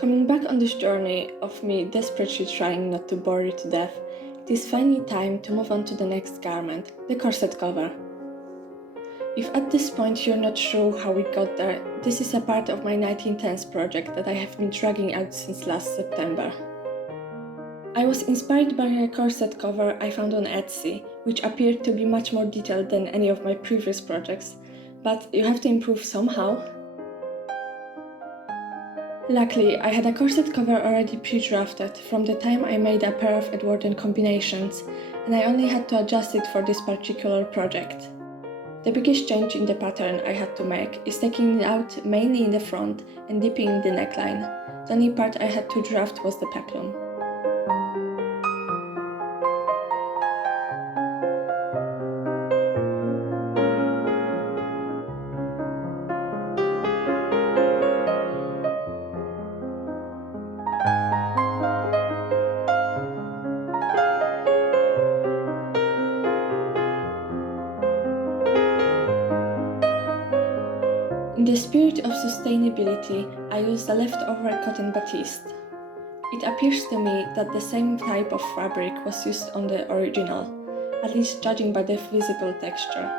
Coming back on this journey of me desperately trying not to bore you to death, it is finally time to move on to the next garment, the corset cover. If at this point you're not sure how we got there, this is a part of my 1910s project that I have been dragging out since last September. I was inspired by a corset cover I found on Etsy, which appeared to be much more detailed than any of my previous projects, but you have to improve somehow. Luckily, I had a corset cover already pre-drafted from the time I made a pair of Edwardian combinations, and I only had to adjust it for this particular project. The biggest change in the pattern I had to make is taking it out mainly in the front and dipping in the neckline. The only part I had to draft was the peplum. In the spirit of sustainability, I used a leftover cotton batiste. It appears to me that the same type of fabric was used on the original, at least judging by the visible texture.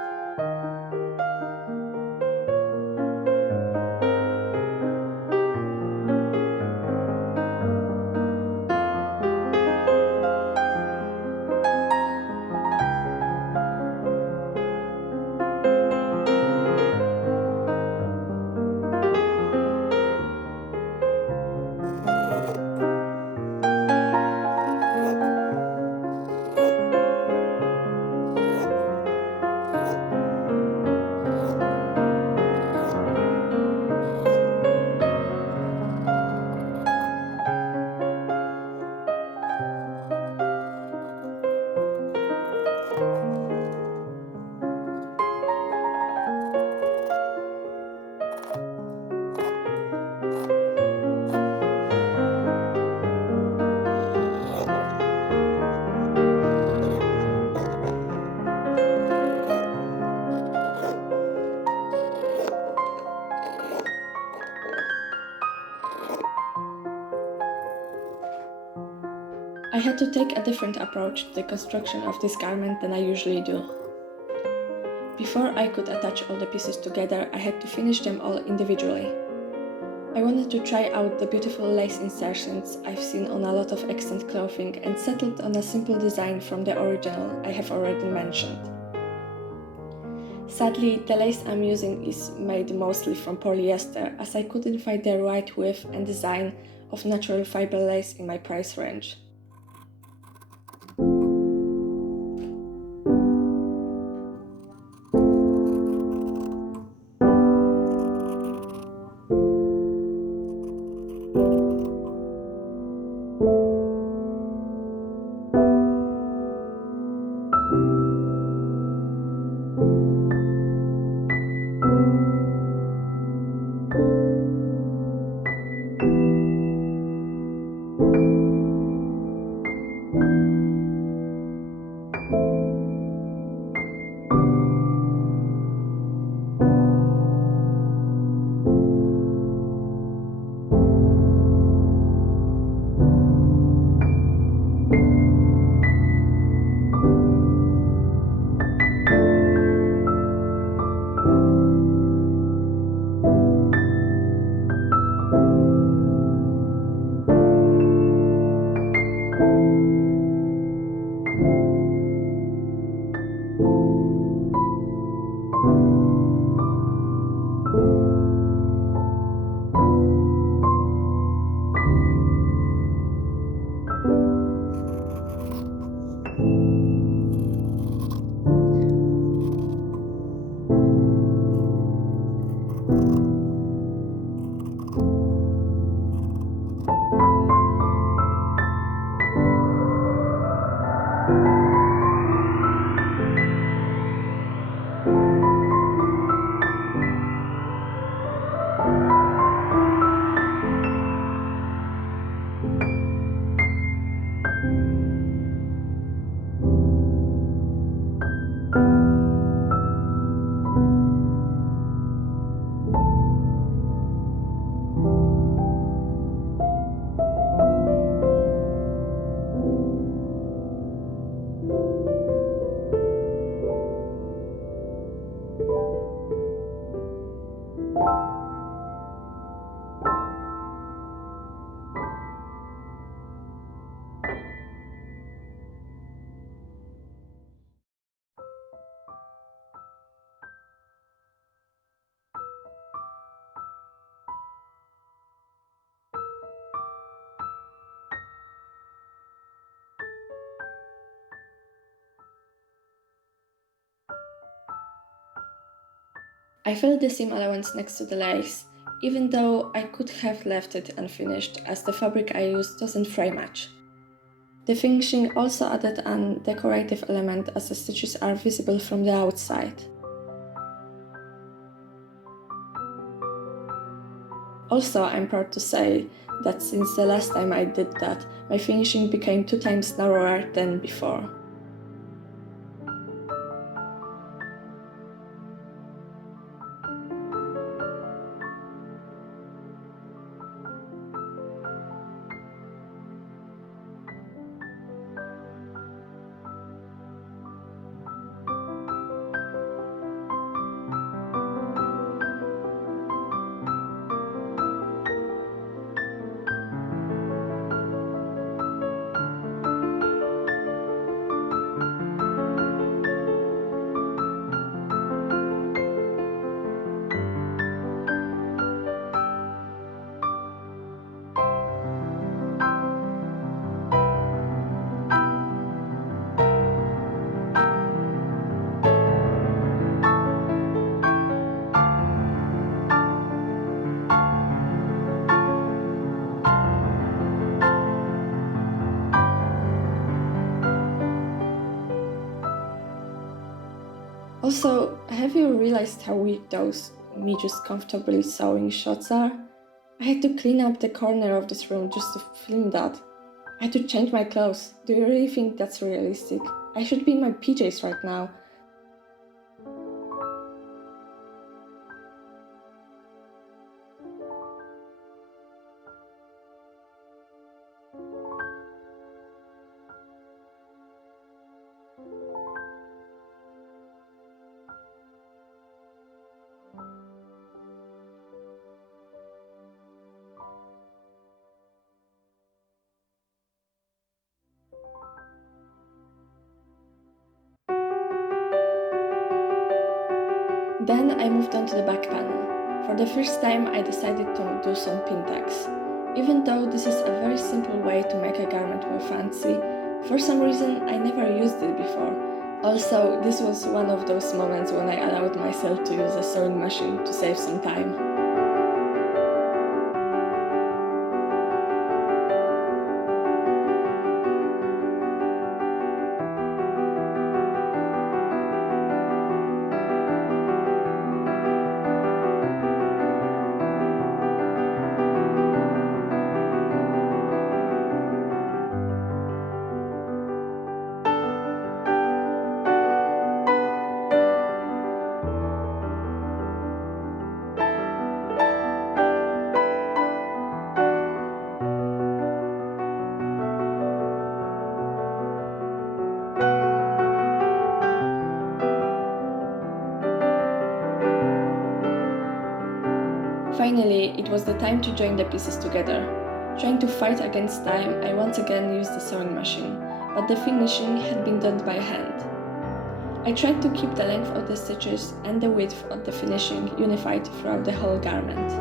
I had to take a different approach to the construction of this garment than I usually do. Before I could attach all the pieces together, I had to finish them all individually. I wanted to try out the beautiful lace insertions I've seen on a lot of accent clothing and settled on a simple design from the original I have already mentioned. Sadly, the lace I'm using is made mostly from polyester, as I couldn't find the right width and design of natural fiber lace in my price range. I filled the seam allowance next to the lace, even though I could have left it unfinished as the fabric I used doesn't fray much. The finishing also added an decorative element as the stitches are visible from the outside. Also, I'm proud to say that since the last time I did that, my finishing became 2 times narrower than before. Also, have you realized how weak those me just comfortably sewing shots are? I had to clean up the corner of this room just to film that. I had to change my clothes. Do you really think that's realistic? I should be in my PJs right now. Then I moved on to the back panel. For the first time, I decided to do some pin tags. Even though this is a very simple way to make a garment more fancy, for some reason I never used it before. Also, this was one of those moments when I allowed myself to use a sewing machine to save some time. Finally, it was the time to join the pieces together. Trying to fight against time, I once again used the sewing machine, but the finishing had been done by hand. I tried to keep the length of the stitches and the width of the finishing unified throughout the whole garment.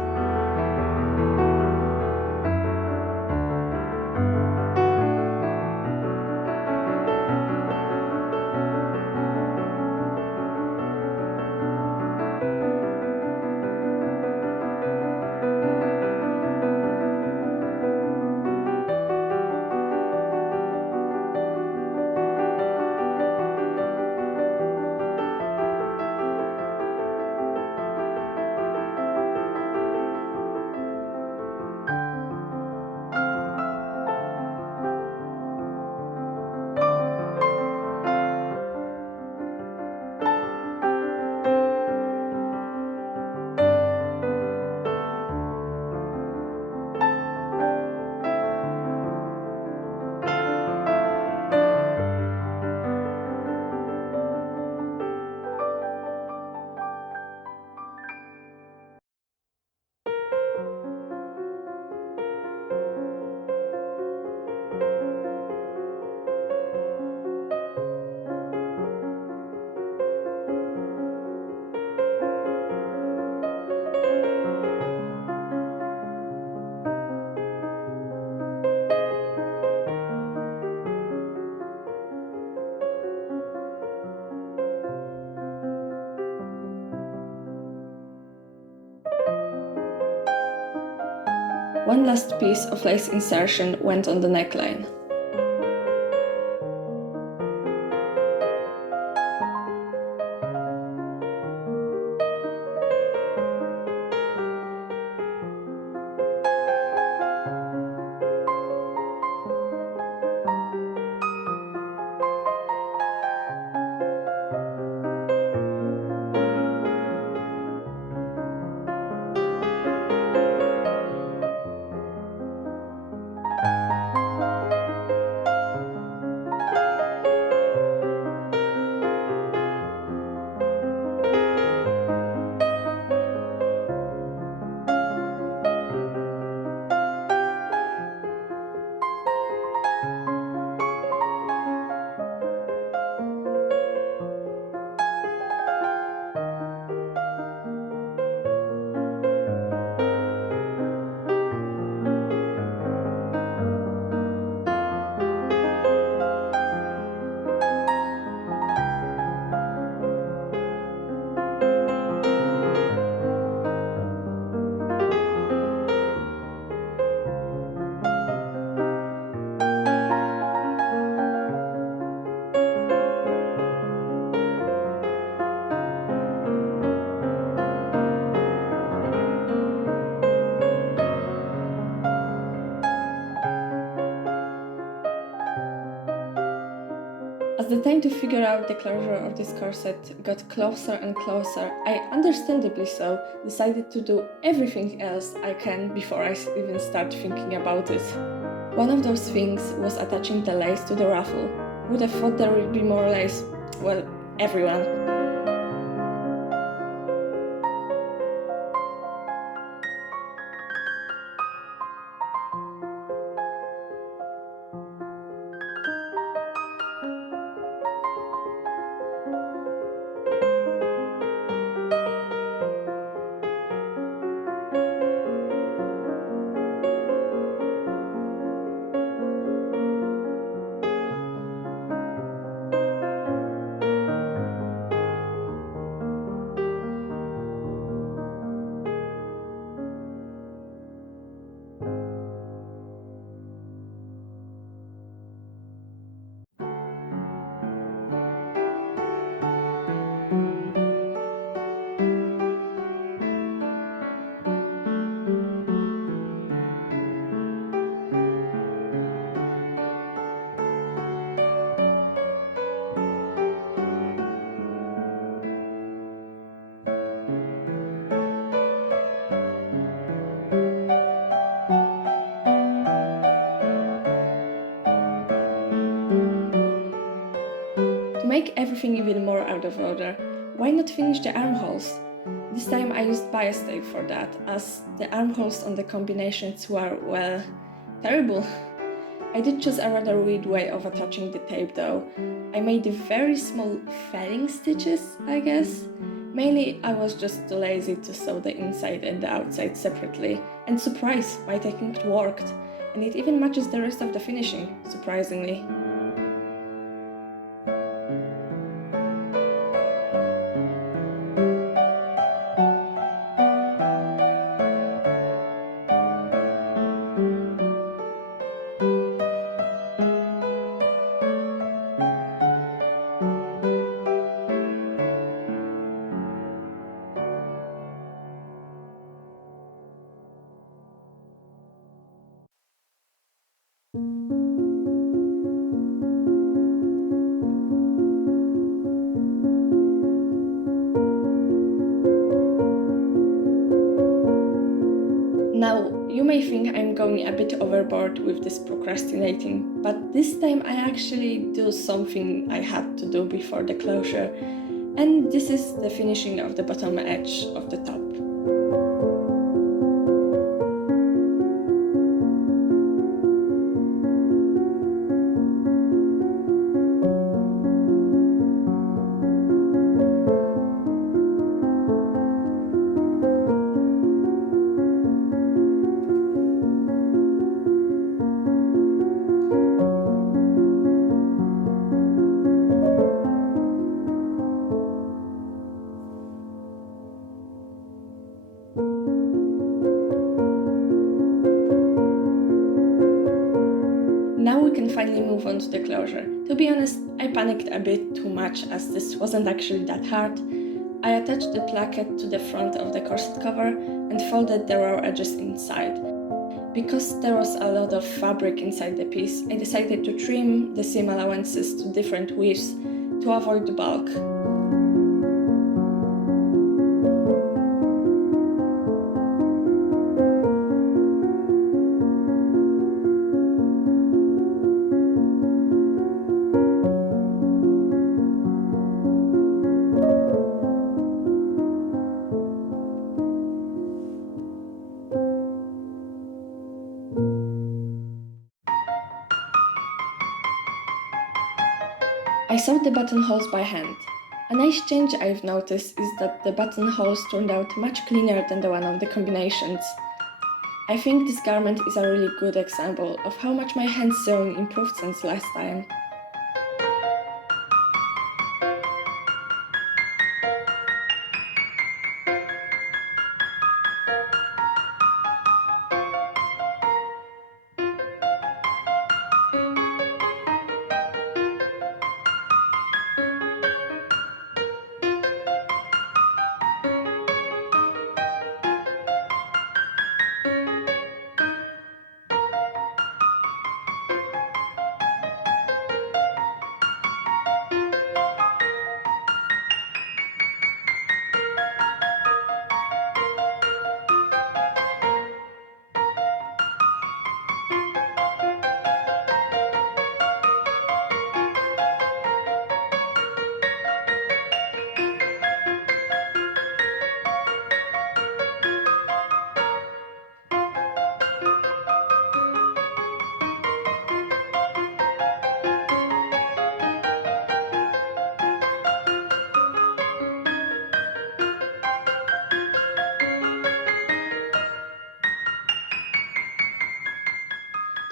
One last piece of lace insertion went on the neckline. As the time to figure out the closure of this corset got closer and closer, I, understandably so, decided to do everything else I can before I even start thinking about it. One of those things was attaching the lace to the ruffle. Would have thought there would be more lace? Well, everyone. To make everything even more out of order, why not finish the armholes? This time I used bias tape for that, as the armholes on the combinations were, well, terrible. I did choose a rather weird way of attaching the tape though. I made very small felling stitches, I guess. Mainly I was just too lazy to sew the inside and the outside separately, and surprise, my technique worked, and it even matches the rest of the finishing, surprisingly. Now, you may think I'm going a bit overboard with this procrastinating, but this time I actually do something I had to do before the closure, and this is the finishing of the bottom edge of the top. Now we can finally move on to the closure. To be honest, I panicked a bit too much as this wasn't actually that hard. I attached the placket to the front of the corset cover and folded the raw edges inside. Because there was a lot of fabric inside the piece, I decided to trim the seam allowances to different widths to avoid the bulk. I sewed the buttonholes by hand. A nice change I've noticed is that the buttonholes turned out much cleaner than the one of the combinations. I think this garment is a really good example of how much my hand sewing improved since last time.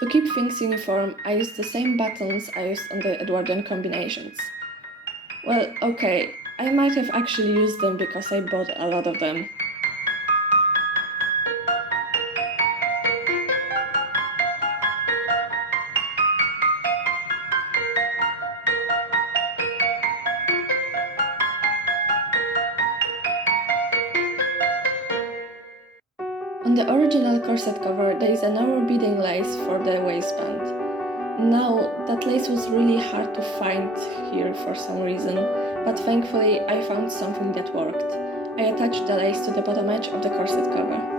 To keep things uniform, I used the same buttons I used on the Edwardian combinations. Well, okay, I might have actually used them because I bought a lot of them. On the original corset cover, there is a narrow beading lace for the waistband. Now, that lace was really hard to find here for some reason, but thankfully I found something that worked. I attached the lace to the bottom edge of the corset cover.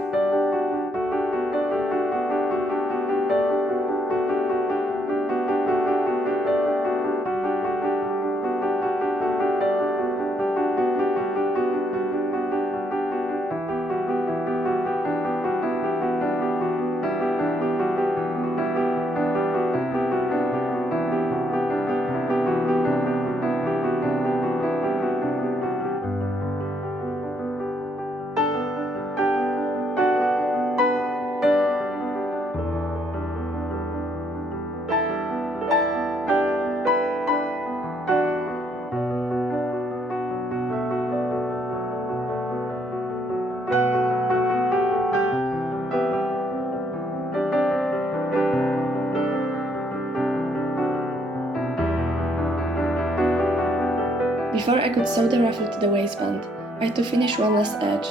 Before I could sew the ruffle to the waistband, I had to finish one last edge.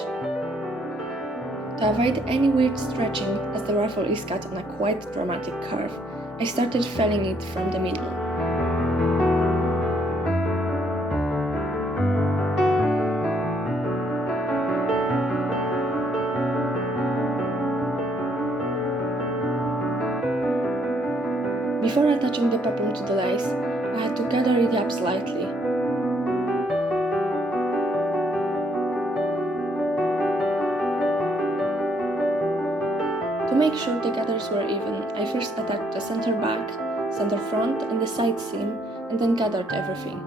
To avoid any weird stretching, as the ruffle is cut on a quite dramatic curve, I started felling it from the middle. Before attaching the poplin to the lace, I had to gather it up slightly. To make sure the gathers were even, I first attached the center back, center front and the side seam, and then gathered everything.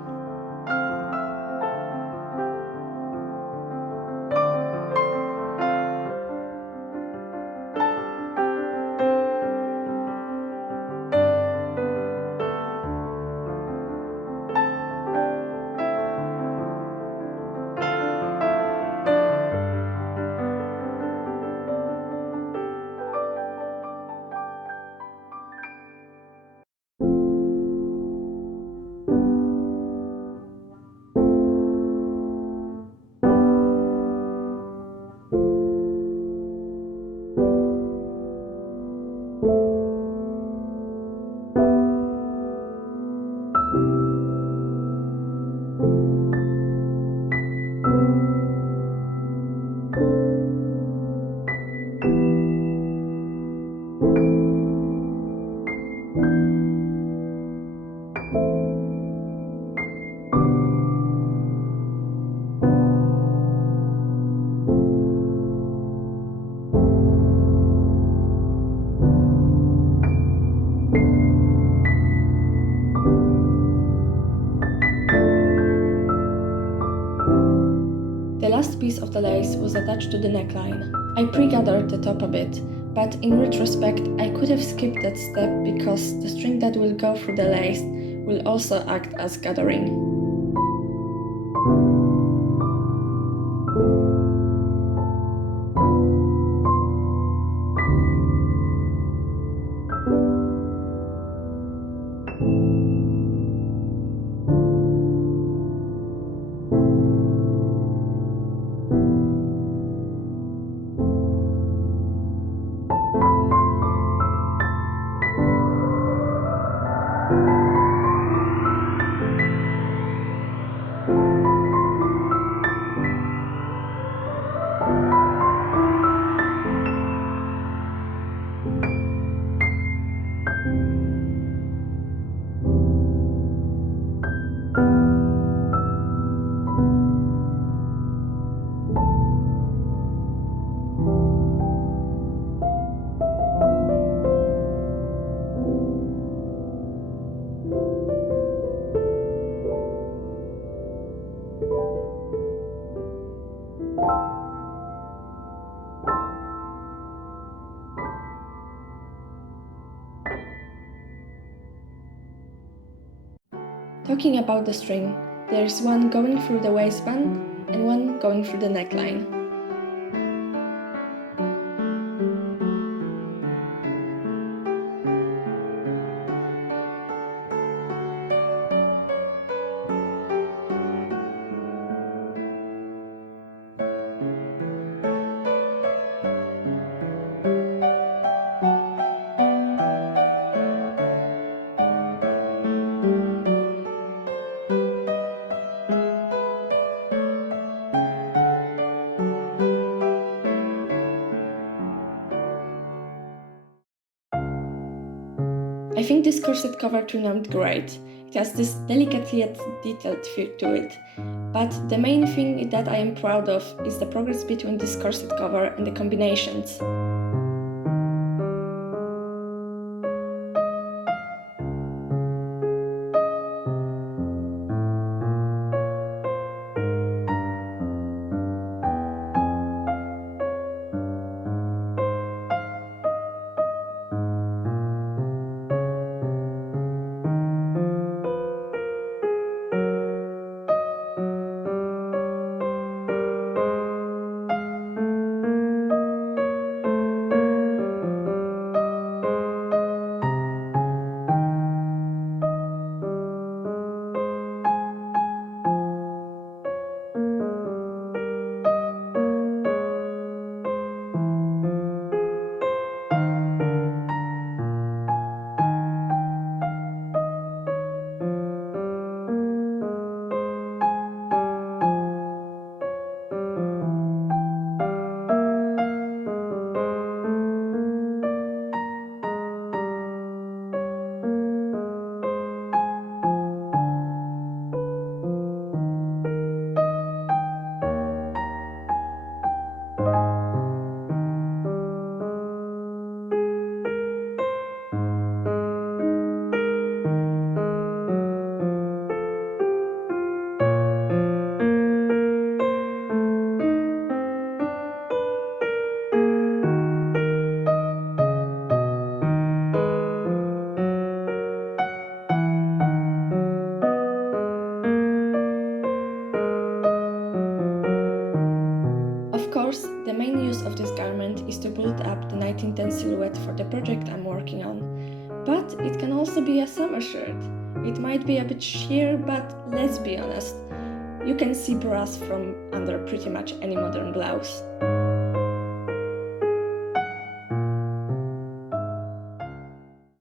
was attached to the neckline. I pre-gathered the top a bit, but in retrospect I could have skipped that step because the string that will go through the lace will also act as gathering. Talking about the string, there's one going through the waistband and one going through the neckline. I think this corset cover turned out great. It has this delicate yet detailed feel to it. But the main thing that I am proud of is the progress between this corset cover and the combinations. The main use of this garment is to build up the 1910 silhouette for the project I'm working on, but it can also be a summer shirt. It might be a bit sheer, but let's be honest, you can see bras from under pretty much any modern blouse.